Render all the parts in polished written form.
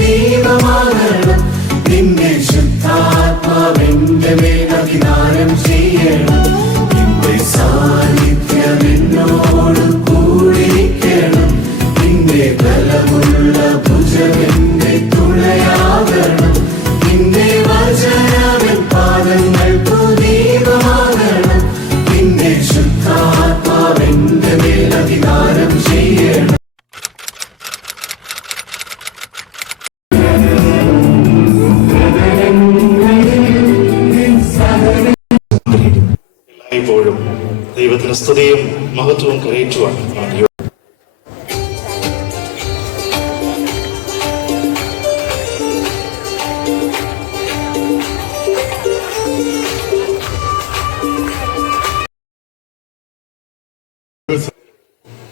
ദീപമാകണം. നിന്നെ ശുദ്ധാത്മാവിന്റെ മേൽ അധികാരം ചെയ്യണം. നിന്റെ സാന്നിധ്യം എന്നോട് കൂടിയിരിക്കണം. നിന്റെ ബലമുള്ള ഭുജമെന്റെ തുണയാകണം. നിന്റെ വചനമെൻ പാദങ്ങൾക്കു ദീപമാകണം. നിന്നെ ശുദ്ധാത്മാവിന്റെ മേൽ അധികാരം ചെയ്യണം. എല്ലായ്പ്പോഴും ദൈവത്തിന് സ്തുതിയും മഹത്വവും കരയേറ്റുവാൻ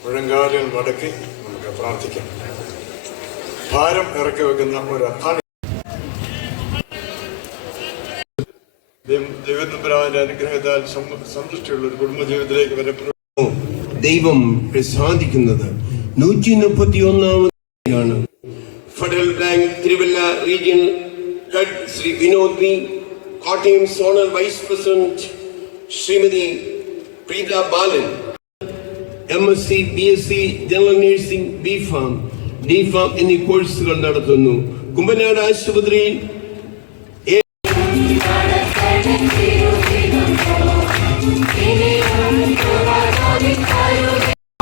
മുഴങ്കാലിൽ മടക്കി നമുക്ക് പ്രാർത്ഥിക്കാം. ഭാരം ഇറക്കി വെക്കുന്ന ഒരു ദൈവത്തിന്റെ അനുഗ്രഹത്താൽ സന്തുഷ്ടിയുള്ള ഒരു കുടുംബജീവിതത്തിലേക്ക് വരെ ദൈവം പ്രസാദിക്കുന്നത് 131-ാമതാണ്. Federal bank Thiruvalla region head Shri Vinod B, Kottayam zonal vice president Shrimati Preetha Balan, MSc, BSc, general nursing, B.Pharm, D.Pharm എന്നീ കോഴ്സുകൾ നടത്തുന്നു. കുമ്പനാട് ആശുപത്രിയിൽ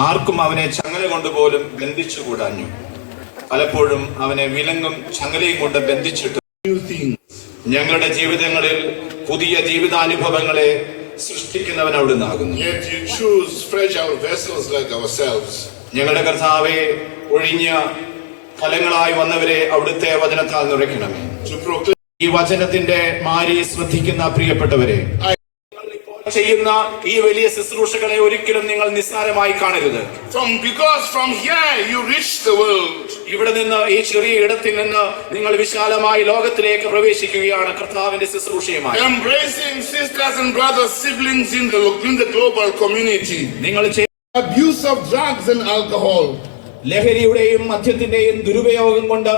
ആർക്കും അവനെ ചങ്ങല കൊണ്ടുപോലും ബന്ധിച്ചുകൂടാഞ്ഞു. പലപ്പോഴും അവനെ വിലങ്ങും ചങ്ങലയും കൊണ്ട് ബന്ധിച്ചിട്ടു. ഞങ്ങളുടെ ജീവിതങ്ങളിൽ പുതിയ ജീവിതാനുഭവങ്ങളെ സൃഷ്ടിക്കുന്നവൻ അവിടുന്നാകുന്നു. ഞങ്ങളുടെ കർത്താവെ, ഒഴിഞ്ഞ ഫലങ്ങളായി വന്നവരെ അവിടുത്തെ വചനത്താൽ നിറയ്ക്കണമേ. ഈ വചനത്തിന്റെ മാരി ശ്രദ്ധിക്കുന്ന പ്രിയപ്പെട്ടവരെ, ചെയ്യുന്ന ഈ വലിയ ശുശ്രൂഷകളെ ഒരിക്കലും നിങ്ങൾ നിസ്സാരമായി കാണരുത്. ഇവിടെ നിന്ന്, ഈ ചെറിയ ഇടത്തിൽ നിന്ന് നിങ്ങൾ വിശാലമായി ലോകത്തിലേക്ക് പ്രവേശിക്കുകയാണ് കർത്താവിന്റെ ശുശ്രൂഷയുമായി. നിങ്ങൾ abuse of drugs and alcohol, ലഹരിയുടെയും മദ്യത്തിന്റെയും ദുരുപയോഗം കൊണ്ട്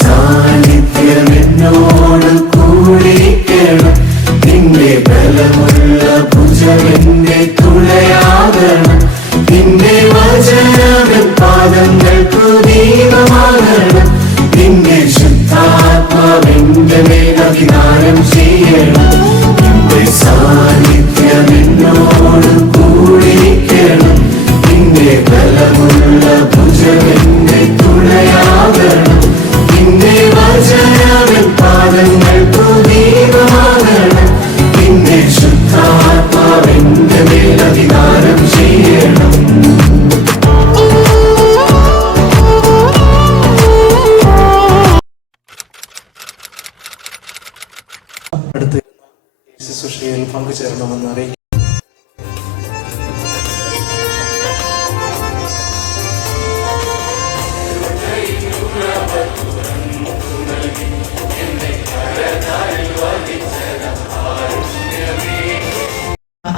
സാന്നിധ്യം എന്നോട് കൂടിയിരിക്കണം. നിന്റെ ബലമുള്ള ഭുജമെന്റെ തുണയാകണം. നിന്റെ വചനമെൻ പാദങ്ങൾക്കു ദീപമാകണം. നിന്റെ ശുദ്ധാത്മാവിന്റെ മേൽ അധികാരം ചെയ്യണം. നിന്റെ സാന്നിധ്യം എന്നോട് കൂടിയിരിക്കണം. നിന്റെ ബലമുള്ള ഭുജമെന്റെ തുണയാകണം. നിന്റെ വചനമെൻ പാദങ്ങൾക്കു ദീപമാകണം. നിന്നെ ശുദ്ധാത്മാവിന്റെ മേൽ അധികാരം ചെയ്യണം. അടുത്ത ശുശ്രൂഷയിൽ പങ്കുചേരണമെന്ന് അറിയിക്കും.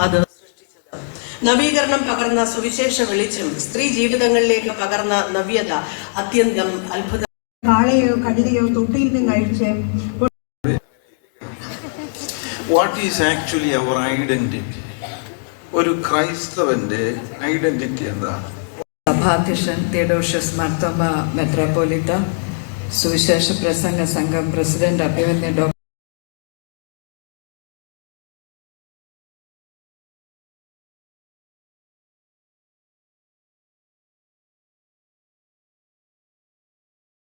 അത് നവീകരണം പകർന്ന സുവിശേഷ വെളിച്ചം, സ്ത്രീ ജീവിതങ്ങളിലേക്ക് പകർന്ന നവ്യത അത്യന്തം അത്ഭുത. കാളയോ കഴുതയോ തൊട്ടിയിൽ നിന്ന് കഴിച്ച് what is actually our identity? ഒരു ക്രൈസ്തവന്റെ ഐഡന്റിറ്റി എന്താണ്? സഭാധ്യക്ഷൻ തിയോഡോഷ്യസ് മാർത്തോമാ മെത്രാപ്പോലീത്ത, സുവിശേഷ പ്രസംഗ സംഘം പ്രസിഡന്റ് അഭിമന്യ ഡോ.